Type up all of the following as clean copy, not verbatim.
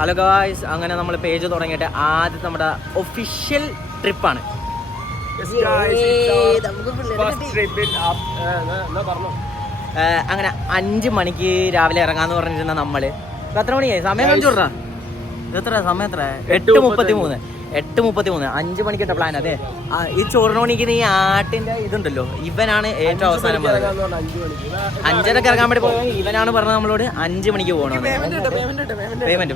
Hello guys, അങ്ങനെ നമ്മൾ page തുടങ്ങിയിട്ട് ആദ്യത്തെ നമ്മുടെ ഒഫീഷ്യൽ ട്രിപ്പാണ്. അങ്ങനെ 5 മണിക്ക് രാവിലെ ഇറങ്ങാന്ന് പറഞ്ഞിരുന്ന നമ്മള് എത്ര മണിയായി? സമയം കഞ്ചൂറാ എത്ര സമയം? എത്ര 8:33. 8:33. 5 മണിക്കിട്ട പ്ലാൻ. അതെ, ഈ ചോറിനോണിക്കുന്ന ഈ ആട്ടിന്റെ ഇതുണ്ടല്ലോ, ഇവനാണ് ഏറ്റവും അവസാനം പറഞ്ഞത്. 5:30 ഇറങ്ങാൻ വേണ്ടി പോയ ഇവനാണ് പറഞ്ഞത് നമ്മളോട് 5 മണിക്ക് പോകണമെന്ന്. പേയ്മെന്റ്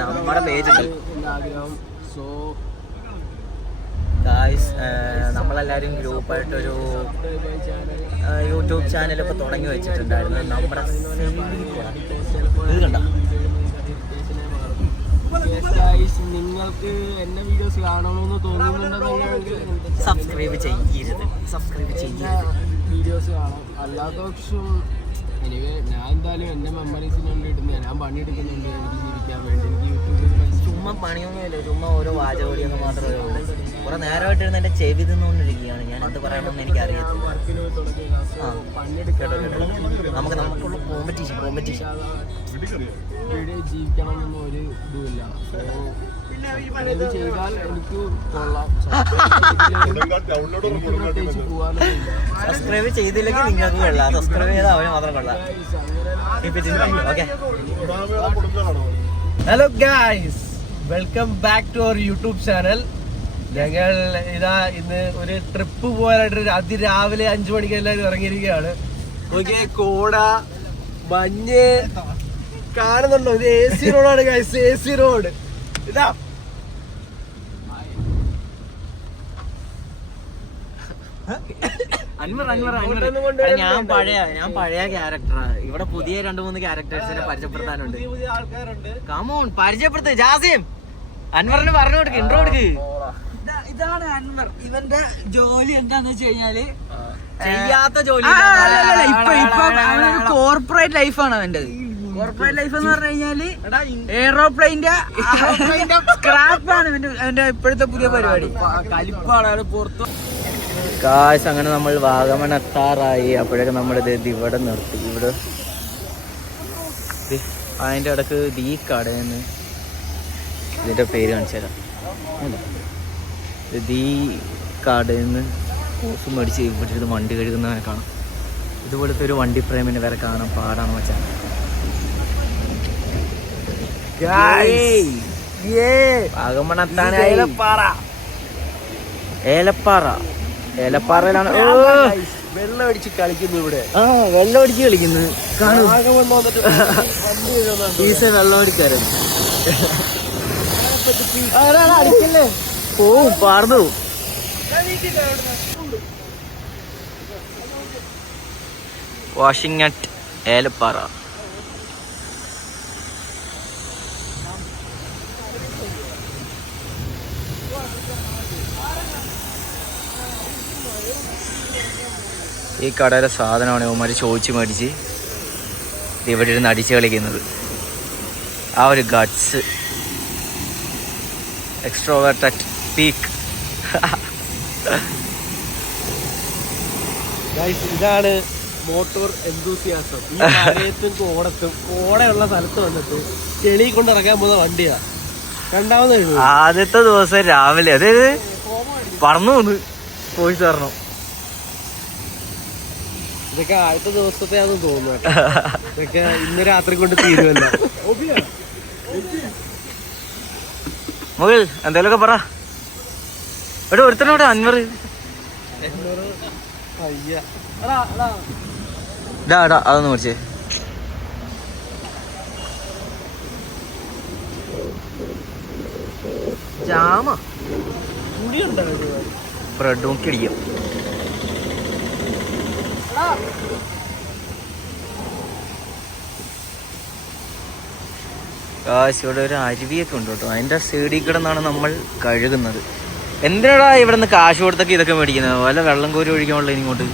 നമ്മുടെ പേജ് ഉണ്ട് ഗായ്സ്. നമ്മളെല്ലാവരും ഗ്രൂപ്പായിട്ടൊരു യൂട്യൂബ് ചാനലൊക്കെ തുടങ്ങി വെച്ചിട്ടുണ്ടായിരുന്നു. നമ്മുടെ ഇത് കണ്ട, നിങ്ങൾക്ക് എന്നെ വീഡിയോസ് കാണണമെന്ന് തോന്നുന്നുണ്ടെങ്കിൽ സബ്സ്ക്രൈബ് ചെയ്യരുത്. വീഡിയോസ് കാണാം. അല്ലാത്ത പക്ഷം എനിവേ ഞാൻ എന്തായാലും എൻ്റെ മെമ്മറീസിന് വേണ്ടി ഇടുന്നത്. ഞാൻ പണിയെടുക്കുന്നുണ്ട് എനിക്ക് ജീവിക്കാൻ വേണ്ടി. എനിക്ക് യൂട്യൂബിൽ ചുമ്മാ പണിയൊന്നുമില്ല, ചുമ്മാ ഓരോ വാചകോടിയൊക്കെ മാത്രമേ ഉള്ളൂ. കുറെ നേരമായിട്ടിരുന്ന് എൻ്റെ ചെവി തിന്നുകൊണ്ടിരിക്കുകയാണ്. ഞാൻ എന്ത് പറയണമെന്ന് എനിക്ക് അറിയത്തില്ല. നമുക്കുള്ള കോമ്പറ്റീഷൻ വീഡിയോ ജീവിക്കണമെന്നൊന്നും ഒരു ഇതുമില്ല. ഇത് ചെയ്താൽ എനിക്ക് കൊള്ളാം. സബ്സ്ക്രൈബ് ചെയ്തില്ലെങ്കിൽ നിങ്ങൾക്ക് കൊള്ളാം, സബ്സ്ക്രൈബ് ചെയ്താൽ അവന് മാത്രം കൊള്ളാം. Okay, hello guys, welcome back to our YouTube channel. ഞങ്ങൾ ഇന്ന് ഒരു ട്രിപ്പ് പോകാനായിട്ട് അതിരാവിലെ 5 മണിക്ക് എല്ലാവരും ഇറങ്ങിയിരിക്കുകയാണ്. ഓക്കെ, കോട മഞ്ഞ് കാണുന്നുണ്ടോ? ഇത് AC റോഡാണ് ഗായ്സ്, AC റോഡ്. ഇതാ ഞാൻ പഴയ ക്യാരക്ടറാണ്. ഇവിടെ പുതിയ 2-3 ക്യാരക്ടേഴ്സിനെ പരിചയപ്പെടുത്താനുണ്ട്. കമോൺ, പരിചയപ്പെടുത്ത്. ജാസിം, അൻവറിന് പറഞ്ഞു കൊടുക്ക്, ഇൻട്രോ കൊടുക്ക്. ഇതാണ് അൻവർ. ഇവന്റെ ജോലി എന്താന്ന് വെച്ച് കഴിഞ്ഞാല് ചെയ്യാത്ത ജോലി കോർപ്പറേറ്റ് ലൈഫാണ് അവന്റെ. കോർപ്പറേറ്റ് ലൈഫ് എന്ന് പറഞ്ഞു കഴിഞ്ഞാല് എയ്റോപ്ലെയിന്റെ സ്ക്രാപ്പാണ് അവന്റെ ഇപ്പോഴത്തെ പുതിയ പരിപാടി. കലിപ്പാണ് പുറത്ത്. കാശ് അങ്ങനെ നമ്മൾ വാഗമൺ എത്താറായി. അപ്പോഴേക്കും നമ്മളിത് ഇവിടെ നിർത്തി. ഇവിടെ അതിൻ്റെ ഇടക്ക് ഈ കടയെന്ന് ഇതിൻ്റെ പേര് കാണിച്ചു തരാം. ഇത് ഈ കടയിൽ നിന്ന് ഓസ് മേടിച്ച് ഇവിടെ ഇത് വണ്ടി കഴുകുന്നവനെ കാണാം. ഇതുപോലത്തെ ഒരു വണ്ടി പ്രേമിനെ വേറെ കാണാൻ പാടാണ് വെച്ചാൽ. വാഗമൺ എത്താനായി. ഏലപ്പാറയിലാണ് വെള്ളം അടിച്ച് കളിക്കുന്നു ഇവിടെ. വെള്ളം അടിച്ച് കളിക്കുന്നു. കാണും വെള്ളം അടിക്കാരൻ അടിക്കല്ലേ, പോവും, പാർന്നു പോവും. Washing at Elappara. ഈ കടയിലെ സാധനമാണ് ഇവന്മാർ ചോദിച്ച് മേടിച്ച് ഇവിടെ ഇരുന്ന് അടിച്ച് കളിക്കുന്നത്. ആ ഒരു ഗട്ട്സ്, എക്സ്ട്രോവേർട്ട് അറ്റ് പീക്ക്. ഇതാണ് മോട്ടോർ എന്തൂസിയാസം. ഈ മഴയത്തും കോടയുള്ള സ്ഥലത്ത് വന്നിട്ട് ചെളി കൊണ്ട് ഇറങ്ങാൻ പോകുന്ന വണ്ടിയാ. രണ്ടാമത് ആദ്യത്തെ ദിവസം രാവിലെ അതായത് പറന്നു പോന്ന് പോയി തരണം. ഇതൊക്കെ ആദ്യത്തെ ദിവസത്തെ ആണെന്ന് തോന്നുന്നു. ഇതൊക്കെ ഇന്ന് രാത്രി കൊണ്ട് തീരുമല്ല. മുകിൽ എന്തേലൊക്കെ പറ. ഇവിടെ ഒരുത്തനോടെ അൻവർ അതൊന്ന് മേടിച്ചേ. ജാമ ബ്രെഡ് നോക്കി അടിക്കും. ഇവിടെ ഒരു അരുവിയൊക്കെ ഉണ്ട് കേട്ടോ. അതിൻ്റെ സൈഡിൽ കിടന്നാണ് നമ്മൾ കഴുകുന്നത്. എന്തിനാടാ ഇവിടെ നിന്ന് കാശ് കൊടുത്തൊക്കെ ഇതൊക്കെ മേടിക്കുന്നത്? വല്ല വെള്ളം കോരി ഒഴിക്കാനുള്ള ഇങ്ങോട്ട്.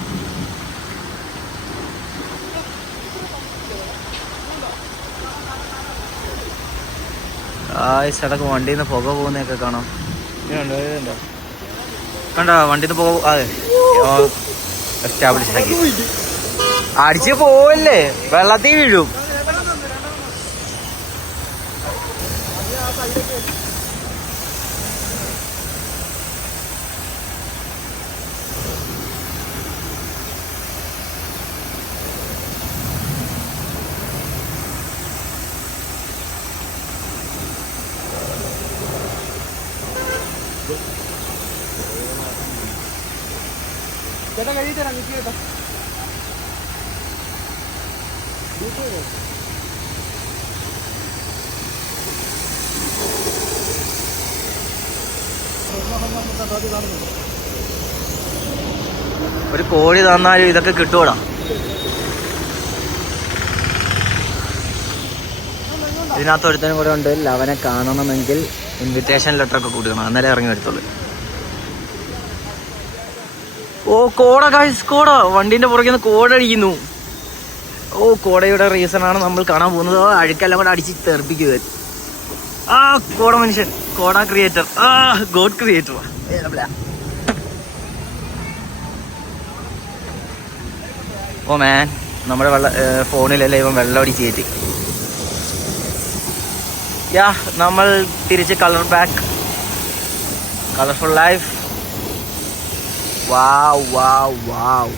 സടക്ക് വണ്ടിയിൽ നിന്ന് പുക പോകുന്നതൊക്കെ കാണാം. കണ്ടോ വണ്ടിയിൽ നിന്ന് പുക? അതെ, എസ്റ്റാബ്ലിഷ് ആക്കി. അടിച്ച് പോവല്ലേ, വെള്ളത്തിൽ വീഴും. ചേട്ടാ കഴി തരാം നിൽക്കി കേട്ടോ. ഒരു കോഴി തന്നാലും ഇതൊക്കെ കിട്ടുവോടാ. ഇതിനകത്ത് ഒരുത്തനും കൂടെ ഉണ്ട്. ലവനെ കാണണമെങ്കിൽ ഇൻവിറ്റേഷൻ ലെറ്റർ ഒക്കെ കൊടുക്കണം, അന്നേരം ഇറങ്ങി വരത്തുള്ളൂ. ഓ കോട ഗൈസ്, കോട വണ്ടീന്റെ പുറകിൽ നിന്ന് കോട അടിക്കുന്നു. ഓ കോടയുടെ റീസൺ ആണ് നമ്മൾ കാണാൻ പോകുന്നത്. അഴുക്കെല്ലാം കൂടെ അടിച്ച് തെറിപ്പിക്കുക. ആ കോട മനുഷ്യൻ, കോട ക്രിയേറ്റർ, ആ ഗോഡ് ക്രിയേറ്റർ. ഓ മാൻ, നമ്മുടെ ഫോണിലല്ലേ ഇവൻ വെള്ളം അടിച്ച് കയറ്റി. യാ നമ്മൾ തിരിച്ച് കളർ ബാക്ക്, കളർഫുൾ ലൈഫ്. വാവ് വാവ് വാവ്.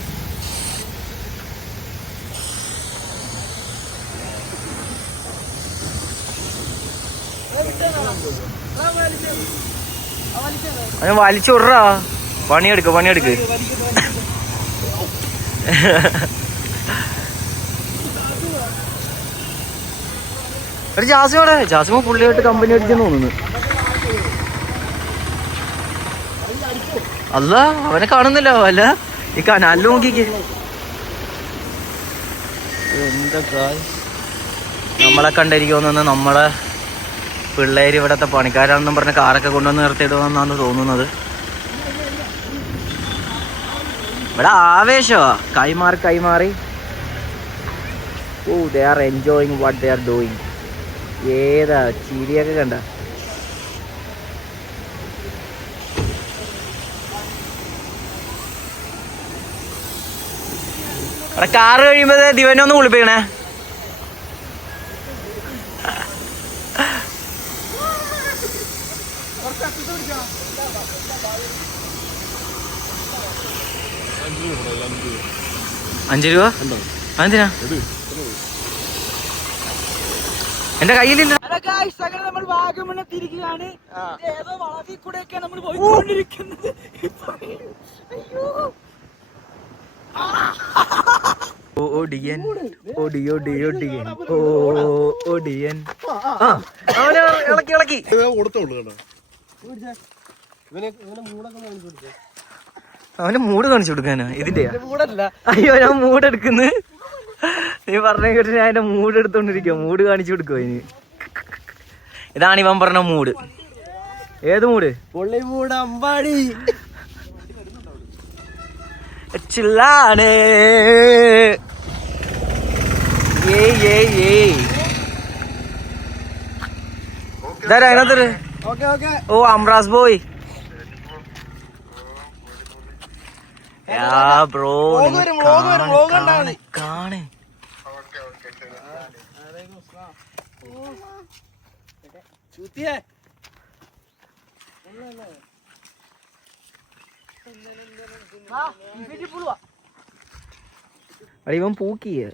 അവൻ വലിച്ചു വിടറാ. പണിയെടുക്ക് പണിയെടുക്ക്. എടാ ജാസിമോടെ, ജാസിമോ പുള്ളിയായിട്ട് കമ്പനി അടിച്ചെന്ന് തോന്നുന്നു. അല്ല അവനെ കാണുന്നില്ല. അല്ല ഈ കനാലിൽ നോക്കിക്ക്. എന്താ നമ്മളെ കണ്ടിരിക്കുമെന്ന് നമ്മളെ പിള്ളേര് ഇവിടത്തെ പണിക്കാരാണെന്നും പറഞ്ഞ കാറൊക്കെ കൊണ്ടുവന്ന് നിർത്തിയിടുമെന്നാണ് തോന്നുന്നത്. ഇവിടെ ആവേശമാ, കൈമാറി. Oh they are enjoying what they are doing. ഏതാ ചിരിയൊക്കെ കണ്ട. അവിടെ കാറ് കഴിയുമ്പോ ദിവനെ ഒന്ന് കുളിപ്പിക്കണേ. $5 അതെന്തിനാ? എന്റെ കയ്യിലില്ല. നമ്മൾ വാഗമണ് തിരികെയാണ്. ഏതോ വളവിൽ കൂടെയൊക്കെ നമ്മൾ പോയിക്കൊണ്ടിരിക്കുന്നത്. ഓടിയൻ ഓടിയോടിയോടിയൻ ഓടിയൻ. അവനെ ഇളക്കി ഇളക്കി. അവന് മൂഡ് കാണിച്ചു കൊടുക്കാനാ ഇതിന്റെ? അയ്യോ ഞാൻ മൂഡ് എടുക്കുന്നു. നീ പറഞ്ഞ കേട്ട് ഞാൻ അതിന്റെ മൂഡ് എടുത്തോണ്ടിരിക്കുക. മൂഡ് കാണിച്ചു കൊടുക്കുക അതിന്. ഇതാണ് ഇവൻ പറഞ്ഞ മൂഡ്. ഏത് മൂഡ്? പൊള്ളി മൂട് അമ്പാടി ചില്ലാണ്. അതിനകത്തൊരു ഓ അംറാസ് ബോയ്. ബ്രോ കാണേ. ഇവൻ പൂക്കിയ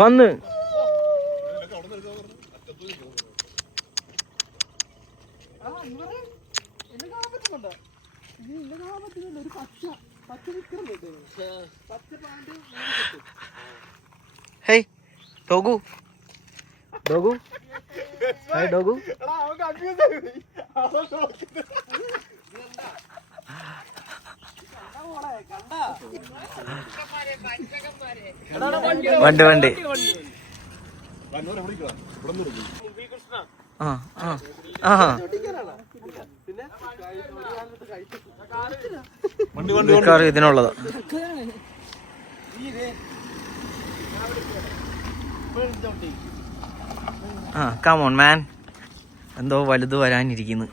വന്ന് ഹേയ് ഡോഗു ഡോഗു ഹായ് ഡോഗു. വണ്ടി വണ്ടി ആ ആ ആ ഇതിനുള്ളതാ. ആ കം ഓൺ മാൻ. എന്തോ വലുത് വരാനിരിക്കുന്നു.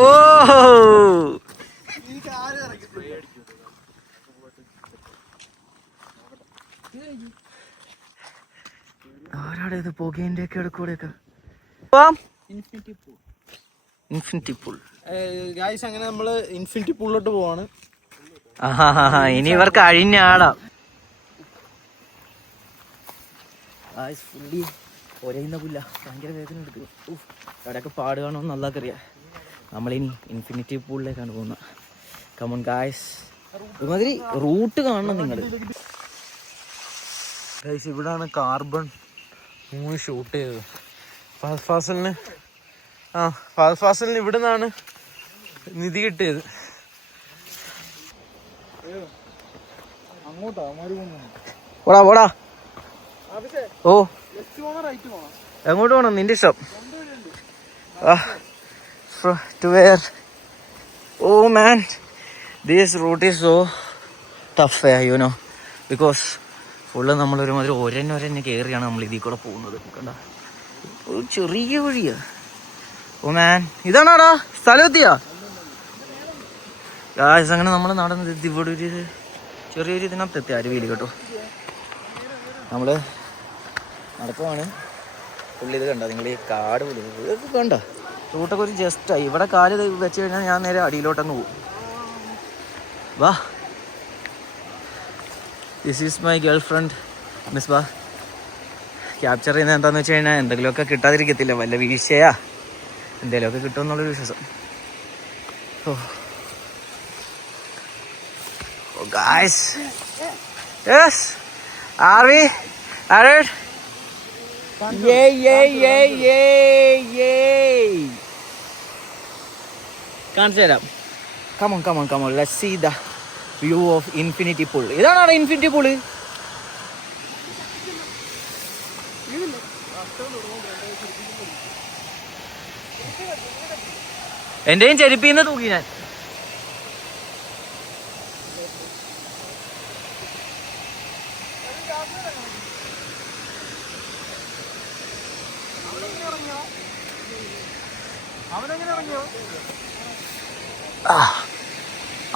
ഓ ആരാടെ ഇത് പുകേന്റെ ഒക്കെ ഇടക്കൂടെയൊക്കെ ഇൻഫിനിറ്റി പൂൾ. ഗായ്സ് അങ്ങനെ നമ്മള് ഇൻഫിനിറ്റി പൂളിലോട്ട് പോവാണ്. ഇനി ഇവർ കഴിഞ്ഞാടാ ഫുള്ളി ഒരയുന്ന പുല്ല. ഭയങ്കര വേദന എടുക്കുന്നു. അവിടെയൊക്കെ പാട് കാണുമെന്ന് നല്ലതറിയാം. നമ്മളിനി ഇൻഫിനിറ്റി പൂളിലേക്കാണ് പോകുന്നത്. കമോൺ ഗായ്സ്, ഒരുമാതിരി റൂട്ട് കാണണം നിങ്ങൾ. ഗായ്സ് ഇവിടാണ് കാർബൺ മൂവി ഷൂട്ട് ചെയ്തത്. ഫാസിലിന് ഫാസിലിന് ഇവിടെ നിന്നാണ് നിധി കിട്ടിയത്. പോടാ പോടാ. ഓ എങ്ങോട്ട് പോണം? നിന്റെ ഇഷ്ടം. To where? Oh man, this route is so tough, you know, because full നമ്മളൊരുമാതിരി ഒരന്നെ കയറിയാണ് നമ്മൾ ഇതിൽ കൂടെ പോകുന്നത്. കണ്ട ഒരു ചെറിയ വഴിയാ. ഓ മാൻ, ഇതാണോടാ സ്ഥലം എത്തിയാ? അങ്ങനെ നമ്മൾ നടന്നത് ഇവിടെ ഒരു ചെറിയൊരു ഇതിനകത്ത് എത്തി, അരുവിയിൽ കേട്ടോ. നമ്മള് നടക്കുവാണ്. പുള്ളി ഇത് കണ്ട, നിങ്ങൾ ഈ കാട് ഇതൊക്കെ കണ്ട റൂട്ടൊക്കെ ഒരു ജസ്റ്റായി. ഇവിടെ കാല് വെച്ച് കഴിഞ്ഞാൽ ഞാൻ നേരെ അടിയിലോട്ടങ്ങ് പോകും. വാ, this is my girl friend miss ബാ. ക്യാപ്ചർ ചെയ്യുന്നത് എന്താണെന്ന് വെച്ച് കഴിഞ്ഞാൽ എന്തെങ്കിലുമൊക്കെ കിട്ടാതിരിക്കത്തില്ല, വല്ല വീഴ്ചയാ എന്തെങ്കിലുമൊക്കെ കിട്ടുമെന്നുള്ളൊരു വിശ്വാസം. Oh guys, yes, are we ready? കാണിച്ചു തരാം. Come on, let's see the view of infinity pool. ഇതാണോ ഇൻഫിനിറ്റി പൂള്? എന്റെയും ചെരുപ്പിന്ന് തൂക്കി ഞാൻ.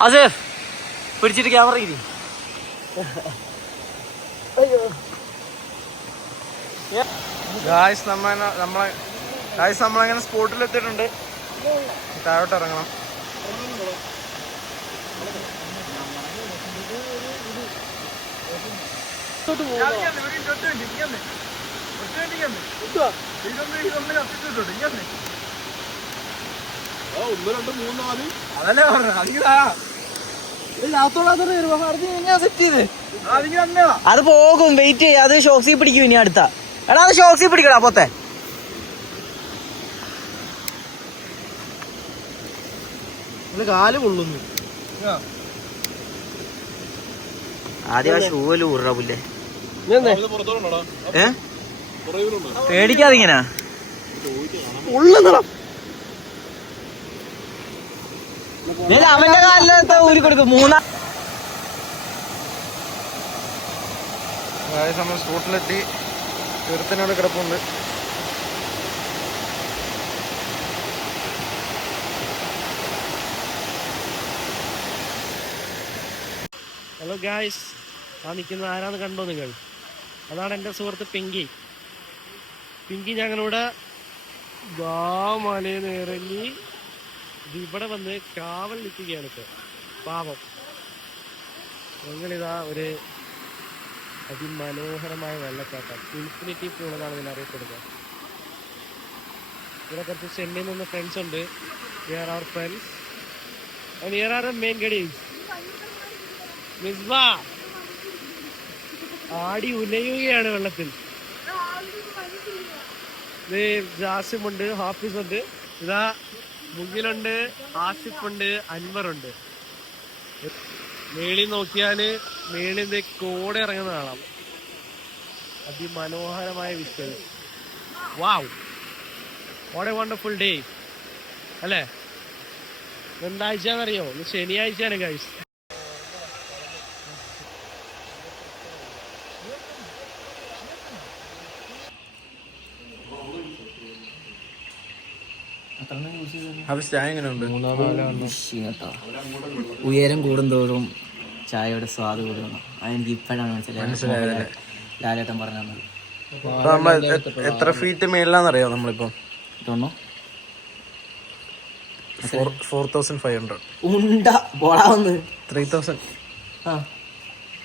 ആസിഫ് പിടിച്ചിട്ട് ക്യാമറ ഇരി. ഗായ്സ് നമ്മളങ്ങനെ സ്പോട്ടിൽ എത്തിയിട്ടുണ്ട്. താഴോട്ട് ഇറങ്ങണം. അതല്ലേ അത് പോകും, വെയിറ്റ് ചെയ്യ. അത് ഷോക്സി പിടിക്കും ഇനി അടുത്ത. എടാ അത് ഷോക്സി പിടിക്കടാ പോത്തെ. കാല് കൊള്ളുന്നു. ആദ്യം ആ ഷൂല് ഊറ പുല്ലേ. പേടിക്കാതിങ്ങനാ അവന്റെ കാലിലത്തെ ഊരി കൊടുക്കും. നമ്മൾ സ്പോട്ടിലെത്തി. ചെറുത്തനോട് കിടപ്പുണ്ട്. ഹലോ ഗായ്സ്, ആ നിൽക്കുന്ന ആരാന്ന് കണ്ടോ നിങ്ങൾ? അതാണ് എൻ്റെ സുഹൃത്ത് പിങ്കി. ഞങ്ങളിവിടെ മലയിൽ നിന്ന് ഇറങ്ങി ഇവിടെ വന്ന് കാവൽ നിൽക്കുകയാണ് ഇപ്പോൾ. പാവം. ഞങ്ങളിതാ ഒരു അതിമനോഹരമായ വെള്ളച്ചാട്ടം, ഇൻഫിനിറ്റി പൂൾ എന്നാണ് ഇതിൽ അറിയപ്പെടുന്നത്. ഇവിടെ കുറച്ച് ചെന്നൈയിൽ നിന്ന് ഫ്രണ്ട്സ് ഉണ്ട്. Here are friends and here are main ഗഡീസ്. മിസ്ബാ ആടി ഉലയുകയാണ് വെള്ളത്തിൽ. ജാസിമുണ്ട്, ഹാഫിസ് ഉണ്ട്, ഇതാ മുകിലുണ്ട്, ആസിഫ് ഉണ്ട്, അൻവറുണ്ട്. മേളിൽ നോക്കിയാല് മേളിൽ കോട ഇറങ്ങുന്ന കാണാം. അതിമനോഹരമായ visual. Wow, what A wonderful day അല്ലേ? എന്താഴ്ചയാണെന്നറിയോ? ഇന്ന് ശനിയാഴ്ചയാണ് ഗൈസ്. അപ്പൊ ചായ എങ്ങനെയുണ്ട്? കേട്ടോ ഉയരം കൂടുന്തോറും ചായയുടെ സ്വാദ് കൂടുന്നു. അതെനിക്ക് ഇപ്പോഴാണ് മനസ്സിലായത്. ലാലേട്ടൻ പറഞ്ഞു തന്നത്. എത്ര ഫീറ്റ് മേളിലാന്നറിയോ നമ്മളിപ്പം? തോന്നോ 4500. ഉണ്ട പോളാവുന്ന് 3000. ആ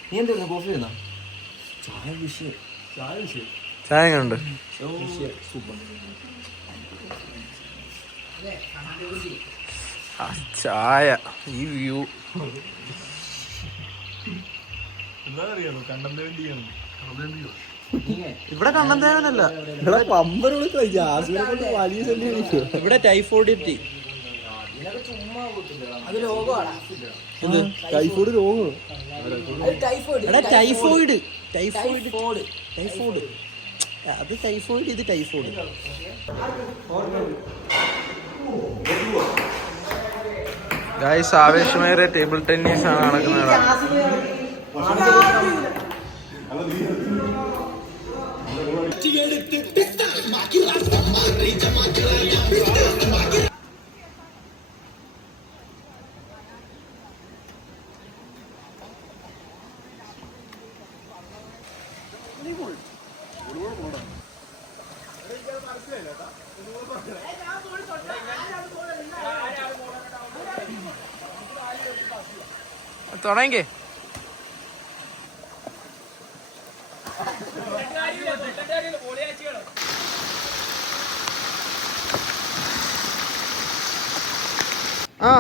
നീ എന്തായിരുന്നു കോഫി വരുന്നോ? ചായ എങ്ങനെയുണ്ട്? ചായ ഈ വ്യൂ ഇവിടെ കണ്ണന്തേവനല്ല, ഇവിടെ ടൈഫോയിഡ് എത്തി. ടൈഫോയിഡ് അത് ടൈഫോയിഡ്, ഇത് ടൈഫോയിഡ്. ഗൈസ്, ആവേശമേറെ ടേബിൾ ടെന്നീസ് ആണ് നടക്കുന്നത്. തുടങ്ങി. ആ